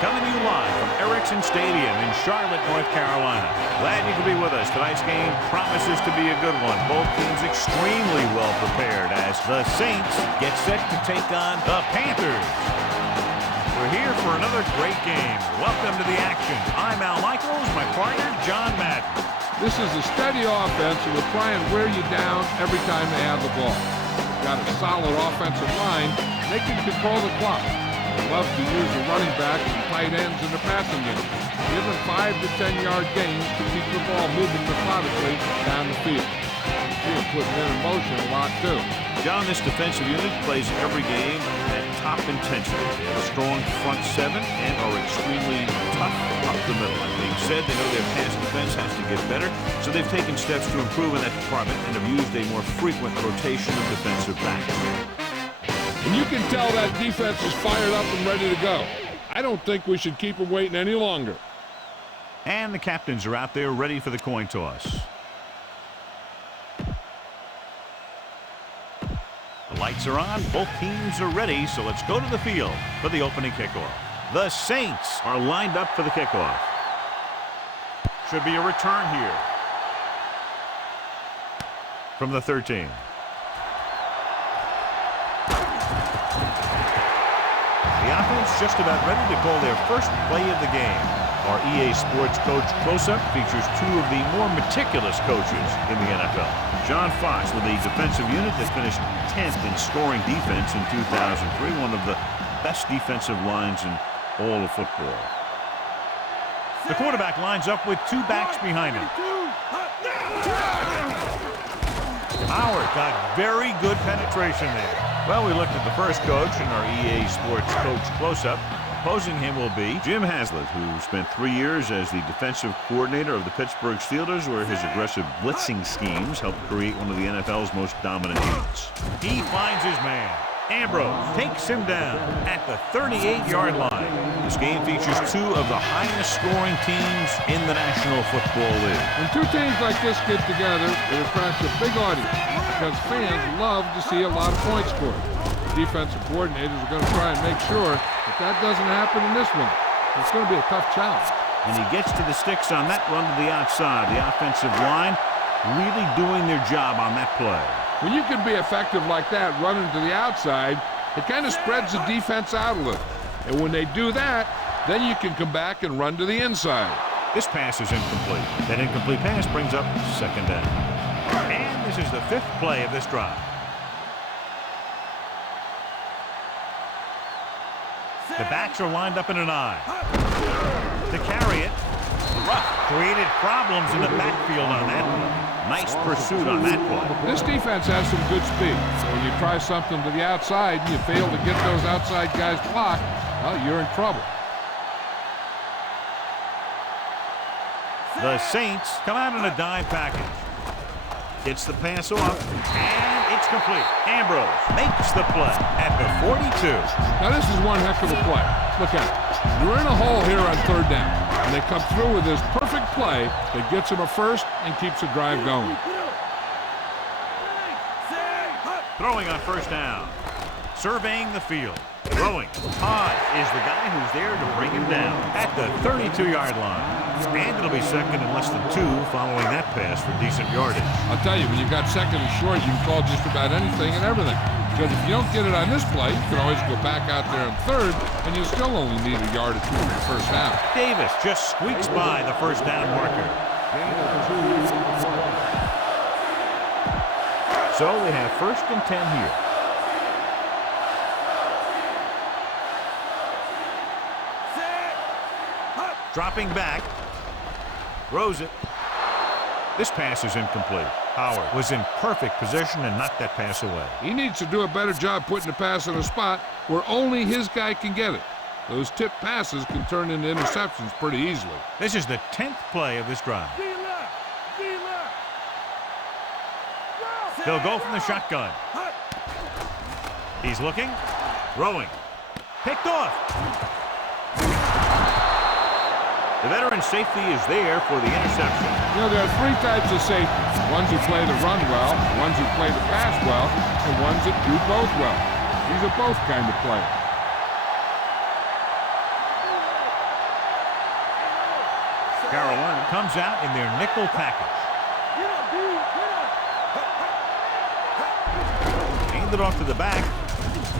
coming to you live from Erickson Stadium in Charlotte, North Carolina. Glad you could be with us. Tonight's game promises to be a good one. Both teams extremely well prepared as the Saints get set to take on the Panthers. We're here for another great game. Welcome to the action. I'm Al Michaels, my partner, John Madden. This is a steady offense and will try and wear you down every time they have the ball. Got a solid offensive line. They can control the clock. Love to use the running backs and tight ends in the passing game. Give them 5 to 10 yard gains to keep the ball moving methodically down the field. See it putting it in motion a lot too. John, this defensive unit plays every game at top intensity. They have a strong front seven and are extremely tough up the middle. Like they said, they know their pass defense has to get better, so they've taken steps to improve in that department and have used a more frequent rotation of defensive backs. And you can tell that defense is fired up and ready to go. I don't think we should keep them waiting any longer. And the captains are out there ready for the coin toss. The lights are on. Both teams are ready, so let's go to the field for the opening kickoff. The Saints are lined up for the kickoff. Should be a return here from the 13. The offense just about ready to call their first play of the game. Our EA Sports Coach Close-Up features 2 of the more meticulous coaches in the NFL. John Fox with a defensive unit that finished 10th in scoring defense in 2003, one of the best defensive lines in all of football. The quarterback lines up with 2 backs behind him. Howard got very good penetration there. Well, we looked at the first coach in our EA Sports Coach Close-Up. Opposing him will be Jim Haslett, who spent 3 years as the defensive coordinator of the Pittsburgh Steelers, where his aggressive blitzing schemes helped create one of the NFL's most dominant units. He finds his man. Ambrose takes him down at the 38-yard line. This game features 2 of the highest scoring teams in the National Football League. When 2 teams like this get together, it attracts a big audience because fans love to see a lot of points scored. The defensive coordinators are going to try and make sure that doesn't happen in this one. It's going to be a tough challenge. And he gets to the sticks on that run to the outside. The offensive line really doing their job on that play. When you can be effective like that running to the outside, it kind of spreads the defense out a little. And when they do that, then you can come back and run to the inside. This pass is incomplete. That incomplete pass brings up 2nd down. And this is the 5th play of this drive. The backs are lined up in an I. To carry it, Ruff created problems in the backfield on that. Nice pursuit on that play. This defense has some good speed. So when you try something to the outside and you fail to get those outside guys blocked, well, you're in trouble. The Saints come out in a dime package. Gets the pass off, and it's complete. Ambrose makes the play at the 42. Now this is one heck of a play. Look at it. You're in a hole here on 3rd down, and they come through with this perfect play that gets them a first and keeps the drive going. Throwing on 1st down. Surveying the field. Throwing. Todd is the guy who's there to bring him down at the 32-yard line. And it'll be 2nd and less than 2 following that pass for decent yardage. I'll tell you, when you've got 2nd and short, you can call just about anything and everything. Because if you don't get it on this play, you can always go back out there on 3rd, and you still only need a yard or 2 for the 1st down. Davis just squeaks by the 1st down marker. So we have 1st and 10 here. Dropping back. Throws it. This pass is incomplete. Howard was in perfect position and knocked that pass away. He needs to do a better job putting the pass in a spot where only his guy can get it. Those tip passes can turn into interceptions pretty easily. This is the 10th play of this drive. He'll go from the shotgun. He's looking, throwing, picked off. The veteran safety is there for the interception. You know, there are 3 types of safeties. Ones who play the run well, ones who play the pass well, and ones that do both well. These are both kind of players. Carolina comes out in their nickel package. Hand it off to the back.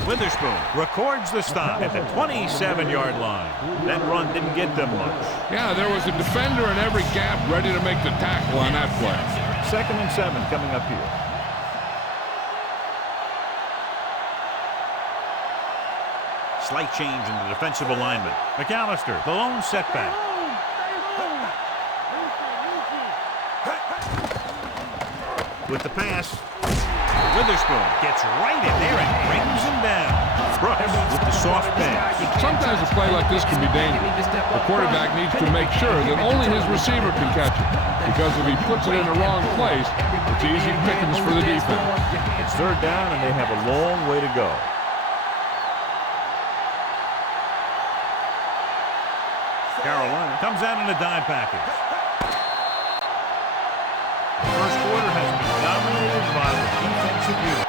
Witherspoon records the stop at the 27-yard line. That run didn't get them much. Yeah, there was a defender in every gap ready to make the tackle on that play. 2nd and 7 coming up here. Slight change in the defensive alignment. McAllister, the lone setback. With the pass, Witherspoon gets right in there and brings him down. Brooks with the soft pass. Sometimes a play like this can be dangerous. The quarterback needs to make sure that only his receiver can catch it, because if he puts it in the wrong place, it's easy pickings for the defense. It's 3rd down and they have a long way to go. Carolina comes out in a dime package. The first quarter has been dominated by the defensive unit.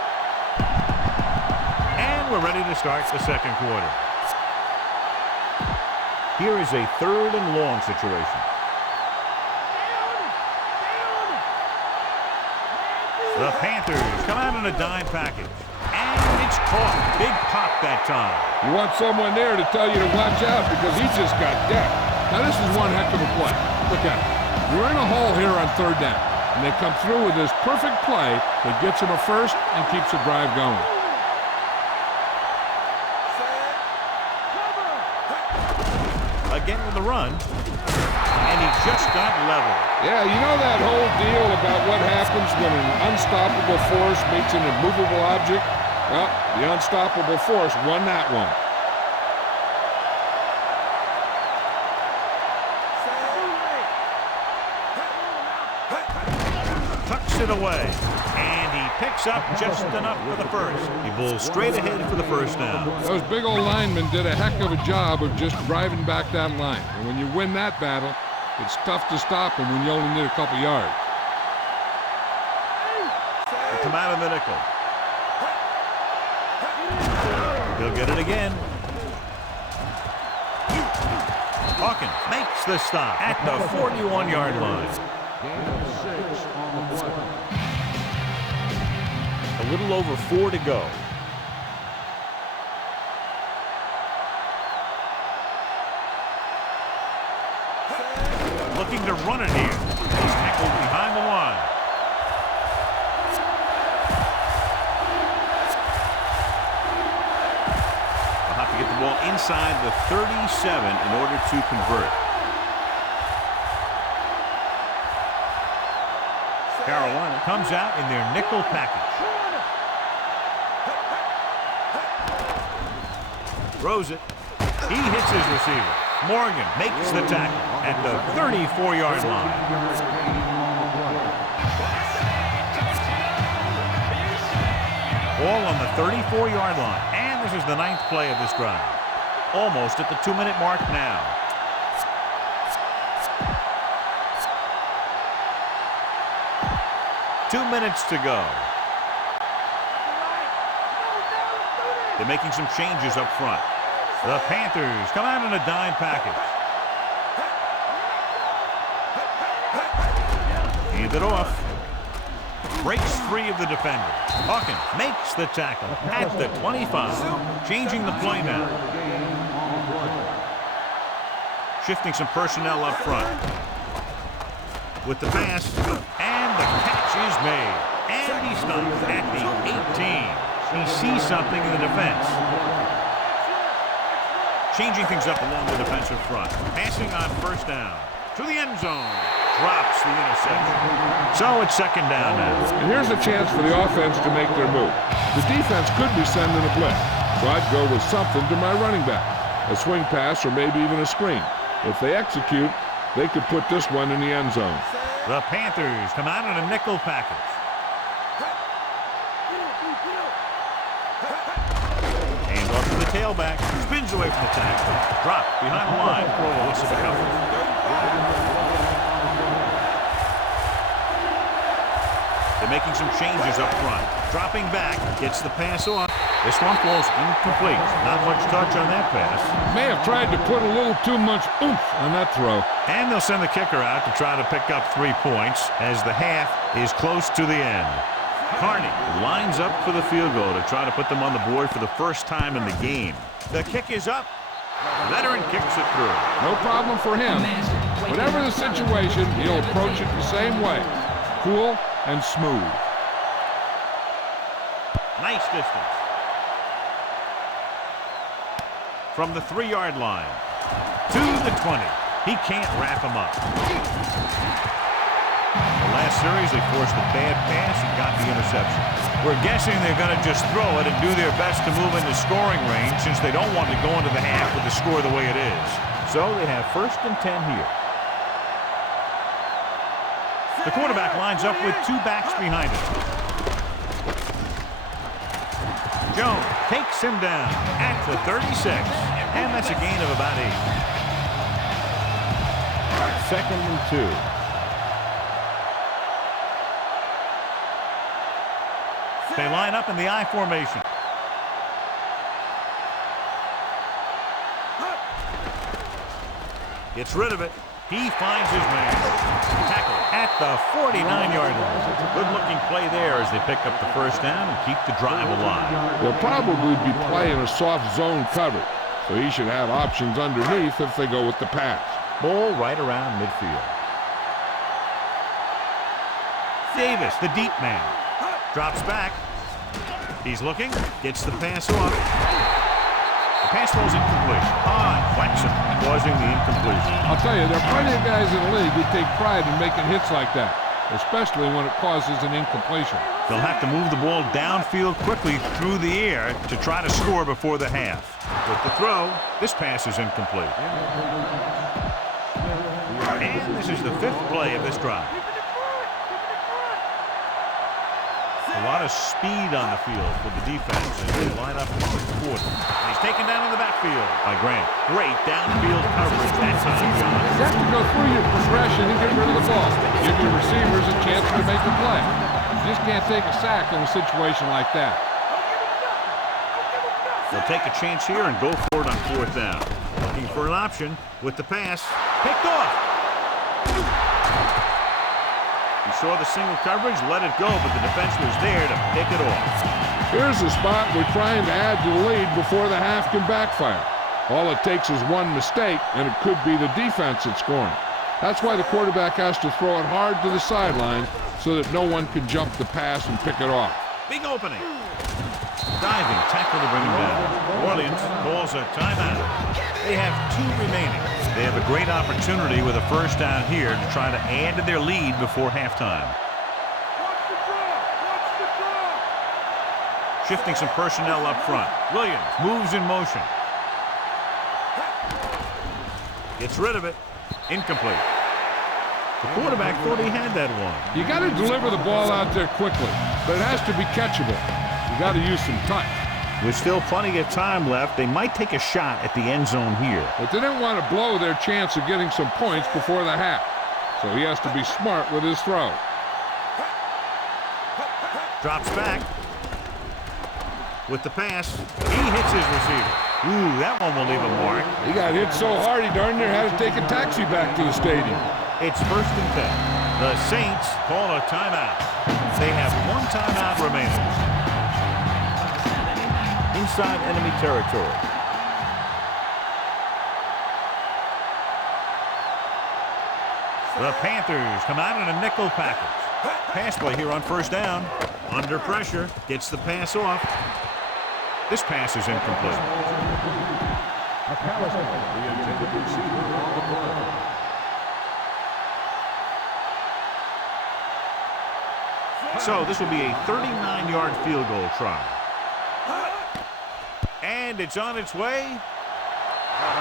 And we're ready to start the second quarter. Here is a 3rd and long situation. The Panthers come out in a dime package. And it's caught. Big pop that time. You want someone there to tell you to watch out because he just got decked. Now this is one heck of a play. Look at it. We're in a hole here on 3rd down. And they come through with this perfect play that gets them a first and keeps the drive going. Again with the run. And he just got leveled. Yeah, you know that whole deal about what happens when an unstoppable force meets an immovable object? Well, the unstoppable force won that one. Tucks it away. And he picks up just enough for the first. He bulls straight ahead for the first down. Those big old linemen did a heck of a job of just driving back that line. And when you win that battle, it's tough to stop them when you only need a couple yards. They come out of the nickel. He'll get it again. Hawkins makes the stop at the 41-yard line. A little over 4 to go. Looking to run it here. He's tackled behind the line. They'll have to get the ball inside the 37 in order to convert. Carolina comes out in their nickel package. Throws it. He hits his receiver. Morgan makes the tackle at the 34-yard line. Ball on the 34-yard line. And this is the 9th play of this drive. Almost at the 2-minute mark now. Two minutes to go. They're making some changes up front. The Panthers come out in a dime package. Hand it off. Breaks free of the defender. Hawkins makes the tackle at the 25. Changing the play now. Shifting some personnel up front. With the pass. And the catch is made. And he stops at the 18. He sees something in the defense. Changing things up along the defensive front. Passing on first down. To the end zone. Drops the interception. So it's 2nd down now. And here's a chance for the offense to make their move. The defense could be sending a blitz. So I'd go with something to my running back. A swing pass or maybe even a screen. If they execute, they could put this one in the end zone. The Panthers come out in a nickel package. Hand off to the tailback. Spins away from the tackle. Drop behind the line for a loss of a couple. They making some changes up front. Dropping back, gets the pass off. This one falls incomplete. Not much touch on that pass. May have tried to put a little too much oomph on that throw. And they'll send the kicker out to try to pick up 3 points as the half is close to the end. Carney lines up for the field goal to try to put them on the board for the first time in the game. The kick is up. Veteran kicks it through. No problem for him. Whatever the situation, he'll approach it the same way. Cool and smooth. Nice distance. From the 3-yard line to the 20. He can't wrap him up. The last series, they forced a bad pass and got the interception. We're guessing they're going to just throw it and do their best to move into scoring range since they don't want to go into the half with the score the way it is. So they have 1st and 10 here. The quarterback lines up with 2 backs behind him. Jones takes him down at the 36, and that's a gain of about 8. 2nd and 2. They line up in the I formation. Gets rid of it. He finds his man. Tackle at the 49-yard line. Good-looking play there as they pick up the 1st down and keep the drive alive. They'll probably be playing a soft zone coverage, so he should have options underneath if they go with the pass. Ball right around midfield. Davis, the deep man. Drops back. He's looking. Gets the pass off. The pass falls incomplete. Flexen causing the incompletion. I'll tell you, there are plenty of guys in the league who take pride in making hits like that, especially when it causes an incompletion. They'll have to move the ball downfield quickly through the air to try to score before the half. With the throw, this pass is incomplete. And this is the 5th play of this drive. A lot of speed on the field for the defense as they line up in the 6th quarter. And he's taken down in the backfield by Grant. Great downfield coverage that time, John. You have to go through your progression and get rid of the ball. Give your receivers a chance to make a play. You just can't take a sack in a situation like that. They'll take a chance here and go for it on 4th down. Looking for an option with the pass. Picked off. He saw the single coverage, let it go, but the defense was there to pick it off. Here's the spot we're trying to add to the lead before the half can backfire. All it takes is one mistake, and it could be the defense that's scoring. That's why the quarterback has to throw it hard to the sideline so that no one can jump the pass and pick it off. Big opening. Diving tackle to bring him down. Orleans calls a timeout. They have 2 remaining. They have a great opportunity with a 1st down here to try to add to their lead before halftime. Shifting some personnel up front. Williams moves in motion. Gets rid of it. Incomplete. The quarterback thought he had that one. You got to deliver the ball out there quickly, but it has to be catchable. You got to use some touch. With still plenty of time left, they might take a shot at the end zone here. But they didn't want to blow their chance of getting some points before the half. So he has to be smart with his throw. Drops back. With the pass, he hits his receiver. Ooh, that one will leave a mark. He got hit so hard he darn near had to take a taxi back to the stadium. It's 1st and 10. The Saints call a timeout. They have 1 timeout remaining. Inside enemy territory. The Panthers come out in a nickel package. Pass play here on 1st down. Under pressure. Gets the pass off. This pass is incomplete. So this will be a 39-yard field goal try. And it's on its way.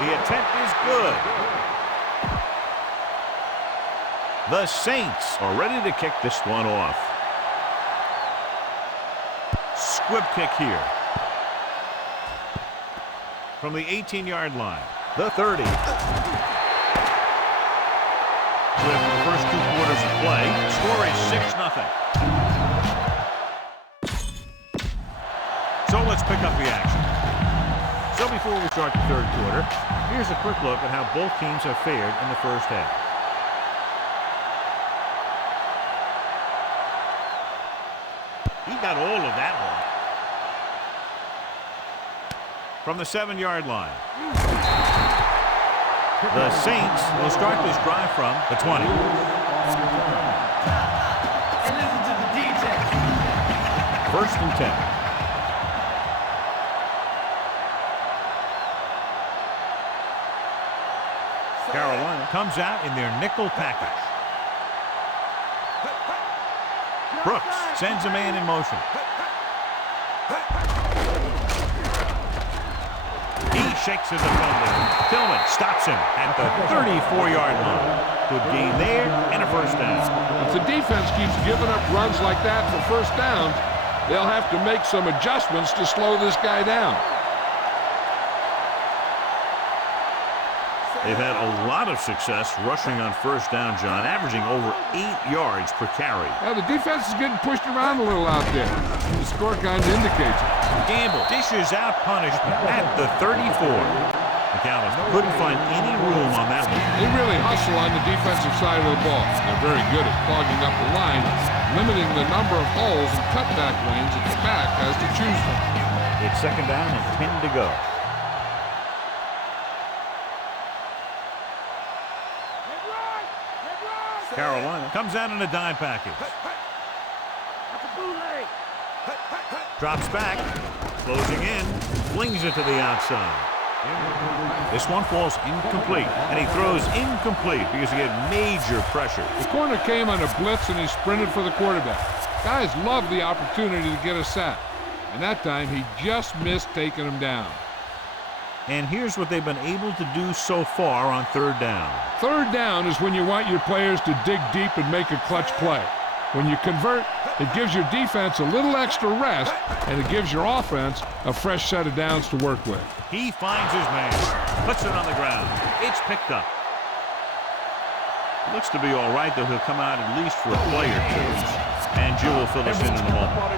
The attempt is good. The Saints are ready to kick this one off. Squib kick here. From the 18-yard line. The 30. The first 2 quarters of play. Score is 6-0. rugby action. So before we start the third quarter, here's a quick look at how both teams have fared in the first half. He got all of that one. From the 7-yard line. The Saints will start this drive from the 20. First and 10. Carolina comes out in their nickel package. Brooks sends a man in motion. He shakes his opponent. Tillman stops him at the 34-yard line. Good gain there and a first down. If the defense keeps giving up runs like that for first downs, they'll have to make some adjustments to slow this guy down. They've had a lot of success rushing on first down, John, averaging over 8 yards per carry. Now, the defense is getting pushed around a little out there. The score kind of indicates it. Gamble dishes out punishment at the 34. McAllister couldn't find any room on that one. They really hustle on the defensive side of the ball. They're very good at clogging up the line, limiting the number of holes and cutback lanes that the back has to choose from. It's second down and 10 to go. Carolina comes out in a dime package. Drops back, closing in, flings it to the outside. This one falls incomplete, and he throws incomplete because he had major pressure. The corner came on a blitz, and he sprinted for the quarterback. Guys love the opportunity to get a sack, and that time he just missed taking him down. And here's what they've been able to do so far on third down. Third down is when you want your players to dig deep and make a clutch play. When you convert, it gives your defense a little extra rest, and it gives your offense a fresh set of downs to work with. He finds his man, puts it on the ground. It's picked up. Looks to be all right, though he'll come out at least for a play or two. And Jill will fill us in a moment.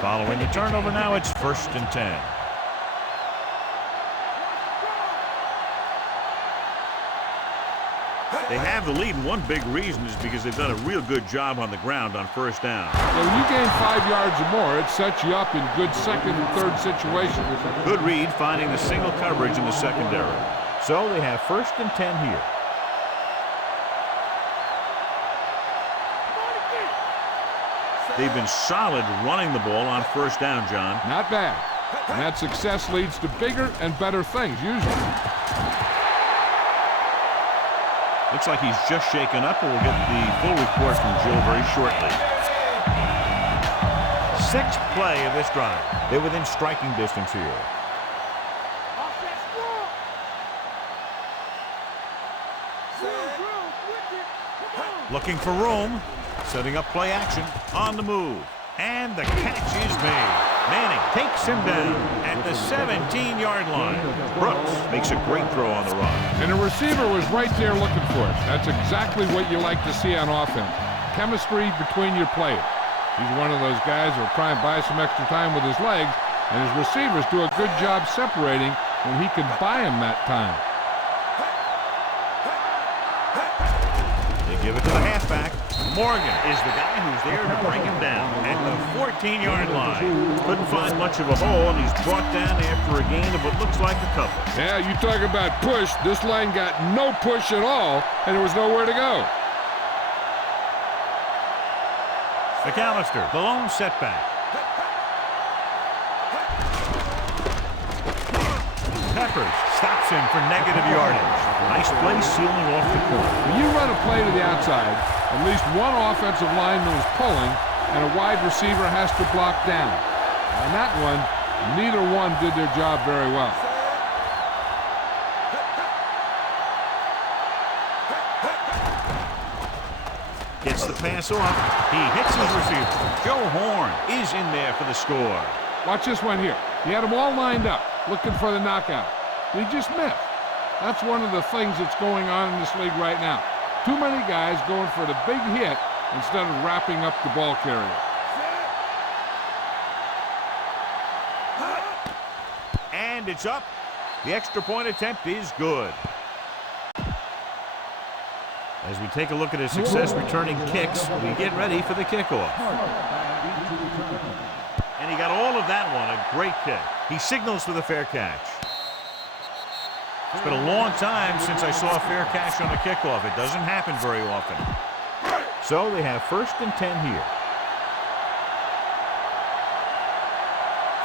Following the turnover now, it's first and 10. They have the lead, and one big reason is because they've done a real good job on the ground on first down. So when you gain 5 yards or more, it sets you up in good second and third situations. Good read, finding the single coverage in the secondary. So they have first and 10 here. They've been solid running the ball on first down, John. Not bad. And that success leads to bigger and better things, usually. Looks like he's just shaken up, and we'll get the full report from Jill very shortly. Sixth play of this drive. They're within striking distance here. Looking for room. Setting up play action on the move. And the catch is made. Manning takes him down at the 17-yard line. Brooks makes a great throw on the run. And the receiver was right there looking for it. That's exactly what you like to see on offense. Chemistry between your players. He's one of those guys who will try and buy some extra time with his legs, and his receivers do a good job separating when he can buy him that time. They give it to the halfback. Morgan is the guy who's there to bring him down at the 14-yard line. Couldn't find much of a hole, and he's brought down after a gain of what looks like a couple. Yeah, you talk about push. This line got no push at all, and there was nowhere to go. McAllister, the lone setback. Peppers stops him for negative yardage. Nice play sealing off the corner. When you run a play to the outside, at least one offensive lineman is pulling, and a wide receiver has to block down. On that one, neither one did their job very well. Gets the pass off. He hits his receiver. Joe Horn is in there for the score. Watch this one here. He had them all lined up, looking for the knockout. He just missed. That's one of the things that's going on in this league right now. Too many guys going for the big hit instead of wrapping up the ball carrier. And it's up. The extra point attempt is good. As we take a look at his success returning kicks, we get ready for the kickoff. And he got all of that one, a great kick. He signals for the fair catch. It's been a long time since I saw a fair catch on a kickoff. It doesn't happen very often. So they have 1st and 10 here.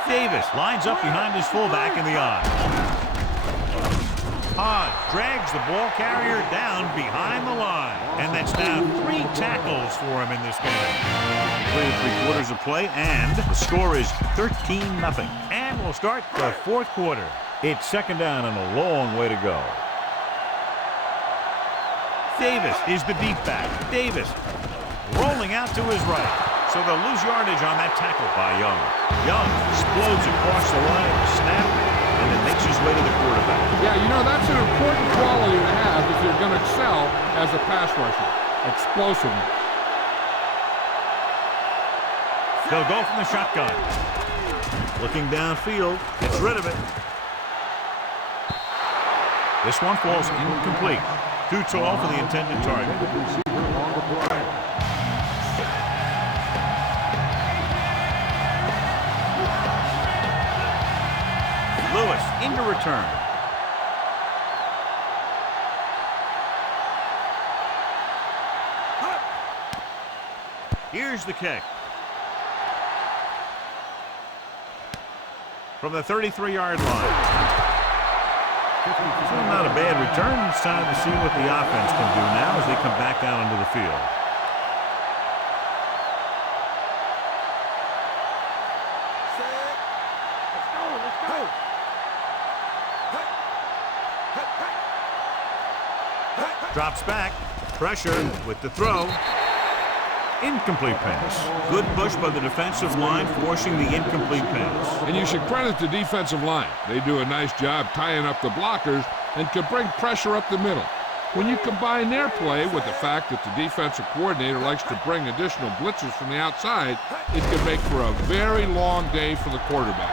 Davis lines up behind his fullback in the eye. Hodge drags the ball carrier down behind the line. And that's now 3 tackles for him in this game. Played 3 quarters of play, and the score is 13-0. And we'll start the 4th quarter. It's 2nd down and a long way to go. Davis is the deep back. Davis rolling out to his right. So they'll lose yardage on that tackle by Young. Young explodes across the line, snap, and then makes his way to the quarterback. Yeah, you know, that's an important quality to have if you're going to excel as a pass rusher. Explosiveness. They'll go from the shotgun. Looking downfield, gets rid of it. This one falls incomplete. Too tall for the intended target. Lewis into return. Here's the kick. From the 33-yard line. Still not a bad return. It's time to see what the offense can do now as they come back out onto the field. Drops back. Pressure with the throw. Incomplete pass. Good push by the defensive line, forcing the incomplete pass. And you should credit the defensive line. They do a nice job tying up the blockers and can bring pressure up the middle. When you combine their play with the fact that the defensive coordinator likes to bring additional blitzes from the outside, it can make for a very long day for the quarterback.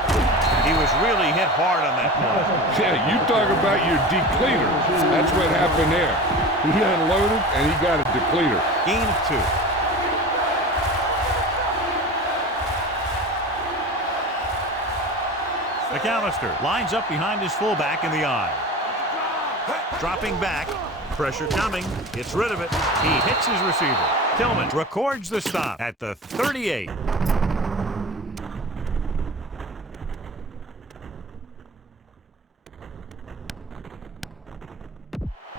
He was really hit hard on that play. Yeah, you talk about your depleter. That's what happened there. He unloaded and he got a depleter. Gain of 2. McAllister lines up behind his fullback in the eye. Dropping back. Pressure coming. Gets rid of it. He hits his receiver. Tillman records the stop at the 38.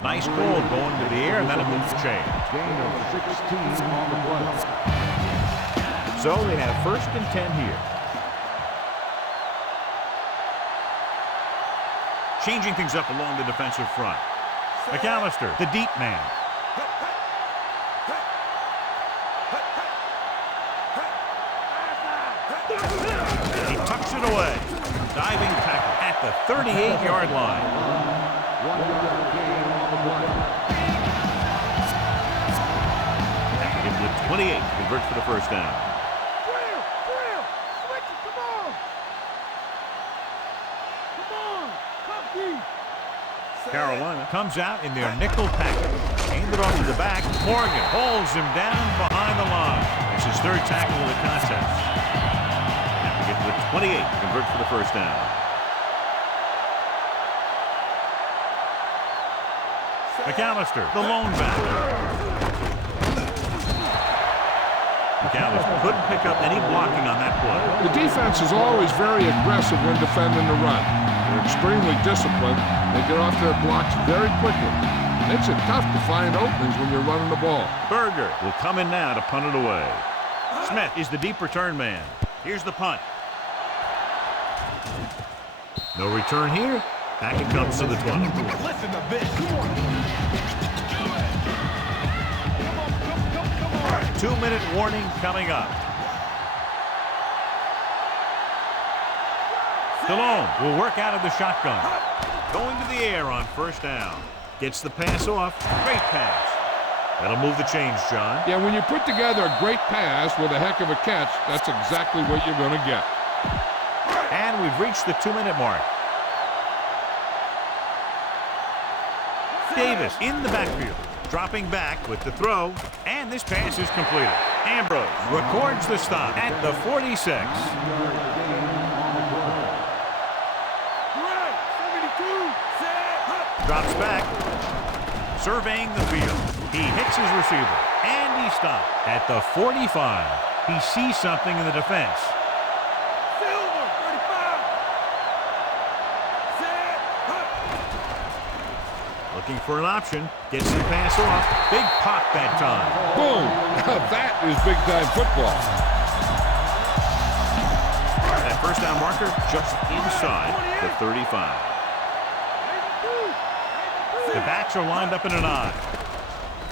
Nice call going to the air, and then a move change. Gain of 16 on the play. So they have 1st and 10 here. Changing things up along the defensive front. McAllister, the deep man. He tucks it away. Diving tackle at the 38-yard line. 1-yard gain on the play. Tackle him with 28. Converts for the 1st down. Carolina comes out in their nickel package. Aimed it off to the back. Morgan holds him down behind the line. It's his 3rd tackle of the contest. Have to get to the 28. Convert for the 1st down. McAllister, the lone back. McAllister couldn't pick up any blocking on that play. The defense is always very aggressive when defending the run. They're extremely disciplined. They get off their blocks very quickly. Makes it tough to find openings when you're running the ball. Berger will come in now to punt it away. Smith is the deep return man. Here's the punt. No return here. Back it comes to the 20. Listen to this. 2-minute warning coming up. Stallone will work out of the shotgun. Going to the air on 1st down. Gets the pass off. Great pass. That'll move the chains, John. Yeah, when you put together a great pass with a heck of a catch, that's exactly what you're going to get. And And we've reached the 2-minute mark. Davis in the backfield, dropping back with the throw, and this pass is completed. Ambrose records the stop at the 46. Drops back, surveying the field. He hits his receiver, and he stopped at the 45. He sees something in the defense. Looking for an option, gets the pass off. Big pop that time. Boom! That is big-time football. That first down marker just inside the 35. The backs are lined up in an I.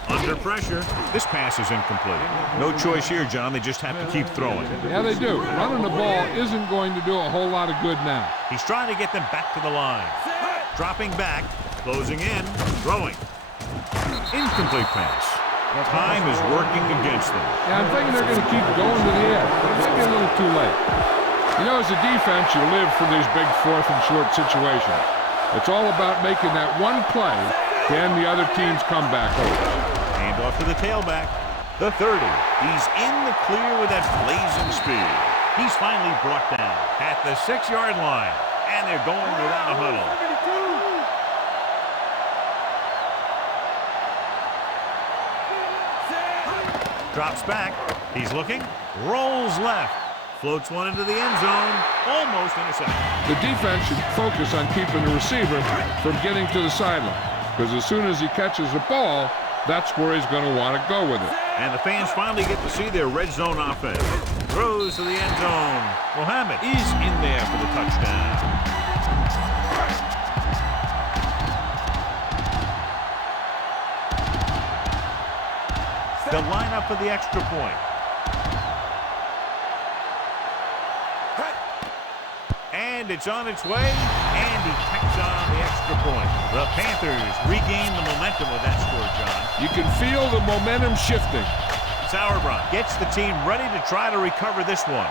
Under pressure, this pass is incomplete. No choice here, John. They just have to keep throwing. Yeah, they do. Running the ball isn't going to do a whole lot of good now. He's trying to get them back to the line. Dropping back, closing in, throwing. Incomplete pass. Time is working against them. Yeah, I'm thinking they're going to keep going to the air. Maybe a little too late. You know, as a defense, you live for these big 4th and short situations. It's all about making that one play to end the other team's comeback hopes. Hand off to the tailback. The 30. He's in the clear with that blazing speed. He's finally brought down at the 6-yard line, and they're going without a huddle. Drops back. He's looking. Rolls left. Floats one into the end zone. Almost intercepted. The defense should focus on keeping the receiver from getting to the sideline, because as soon as he catches the ball, that's where he's going to want to go with it. And the fans finally get to see their red zone offense. Throws to the end zone. Mohammed is in there for the touchdown. They'll line up for the extra point. And it's on its way, and he tacks on the extra point. The Panthers regain the momentum with that score, John. You can feel the momentum shifting. Sauerbrunn gets the team ready to try to recover this one.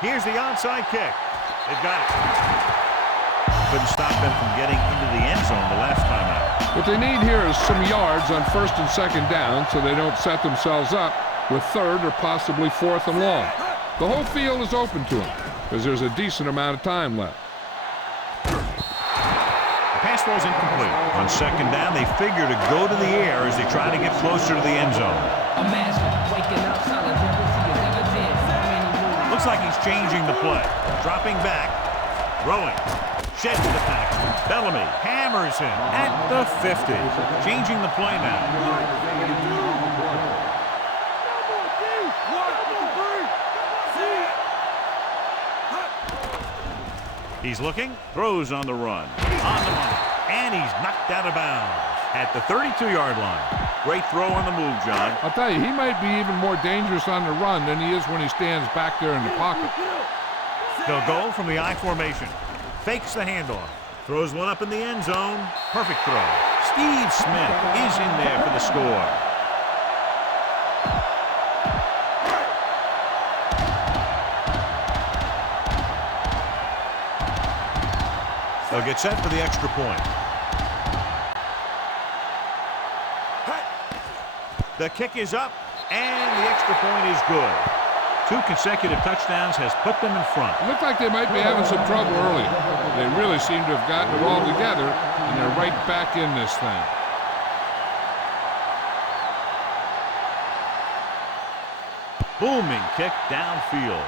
Here's the onside kick. They've got it. Couldn't stop them from getting into the end zone the last time out. What they need here is some yards on 1st and 2nd down so they don't set themselves up with 3rd or possibly 4th and long. The whole field is open to them because there's a decent amount of time left. The pass ball's incomplete. On 2nd down, they figure to go to the air as they try to get closer to the end zone. Looks like he's changing the play. Dropping back, throwing. Shed to the pack. Bellamy hammers him at the 50. Changing the play now. He's looking. Throws on the run. On the money. And he's knocked out of bounds at the 32-yard line. Great throw on the move, John. I'll tell you, he might be even more dangerous on the run than he is when he stands back there in the pocket. They'll go from the I formation. Fakes the handoff. Throws one up in the end zone. Perfect throw. Steve Smith is in there for the score. They'll get set for the extra point. The kick is up, and the extra point is good. 2 consecutive touchdowns has put them in front. It looked like they might be having some trouble earlier. They really seem to have gotten it all together, and they're right back in this thing. Booming kick downfield.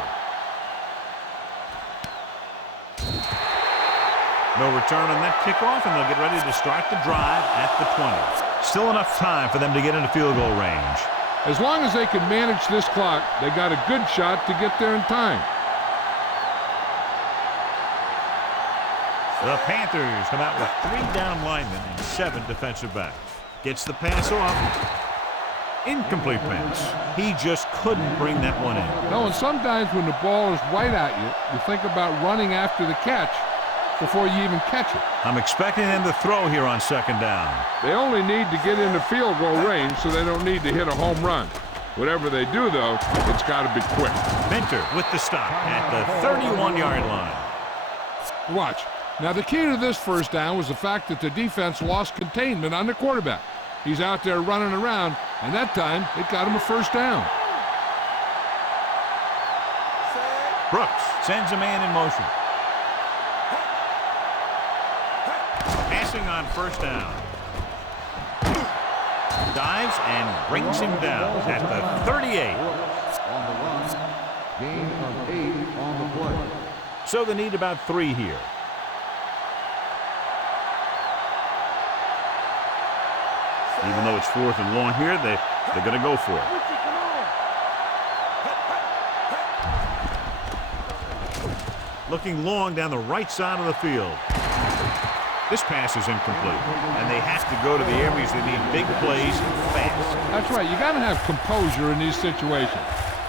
No return on that kickoff, and they'll get ready to start the drive at the 20. Still enough time for them to get into field goal range. As long as they can manage this clock, they got a good shot to get there in time. The Panthers come out with 3 down linemen and 7 defensive backs. Gets the pass off. Incomplete pass. He just couldn't bring that one in. No, and sometimes when the ball is right at you, you think about running after the catch, before you even catch it. I'm expecting them to throw here on second down. They only need to get into field goal range, so they don't need to hit a home run. Whatever they do, though, it's got to be quick. Minter with the stop at the 31-yard line. Watch. Now, the key to this first down was the fact that the defense lost containment on the quarterback. He's out there running around, and that time it got him a first down. Brooks sends a man in motion. Passing on first down. Dives and brings him down at the 38. On the run. Gain of 8 on the play. So they need about 3 here. Even though it's 4th and long here, they're going to go for it. Looking long down the right side of the field. This pass is incomplete, and they have to go to the areas that need big plays fast. That's right. You got to have composure in these situations.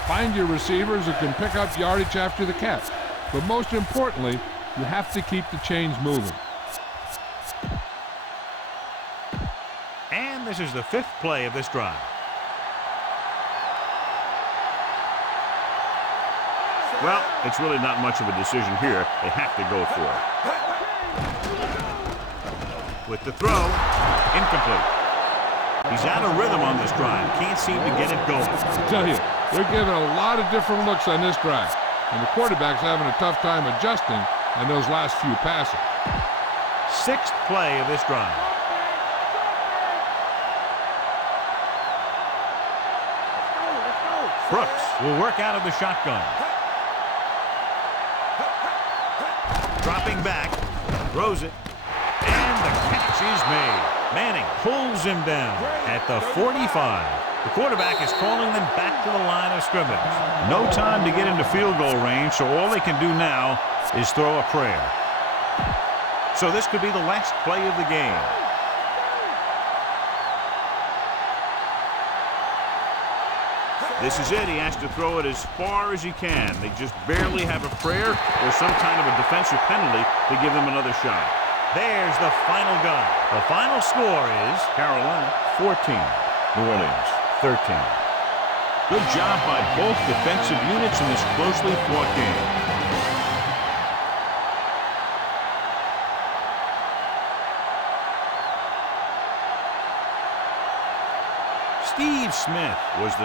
Find your receivers who can pick up yardage after the catch. But most importantly, you have to keep the chains moving. And this is the 5th play of this drive. Well, it's really not much of a decision here. They have to go for it. With the throw, incomplete. He's out of rhythm on this drive. Can't seem to get it going. I tell you, they're giving a lot of different looks on this drive. And the quarterback's having a tough time adjusting on those last few passes. 6th play of this drive. Brooks will work out of the shotgun. Dropping back, throws it, and the catch is made. Manning pulls him down at the 45. The quarterback is calling them back to the line of scrimmage. No time to get into field goal range, so all they can do now is throw a prayer. So this could be the last play of the game. This is it. He has to throw it as far as he can. They just barely have a prayer or some kind of a defensive penalty to give them another shot. There's the final gun. The final score is Carolina 14, New Orleans 13. Good job by both defensive units in this closely fought game. Steve Smith was the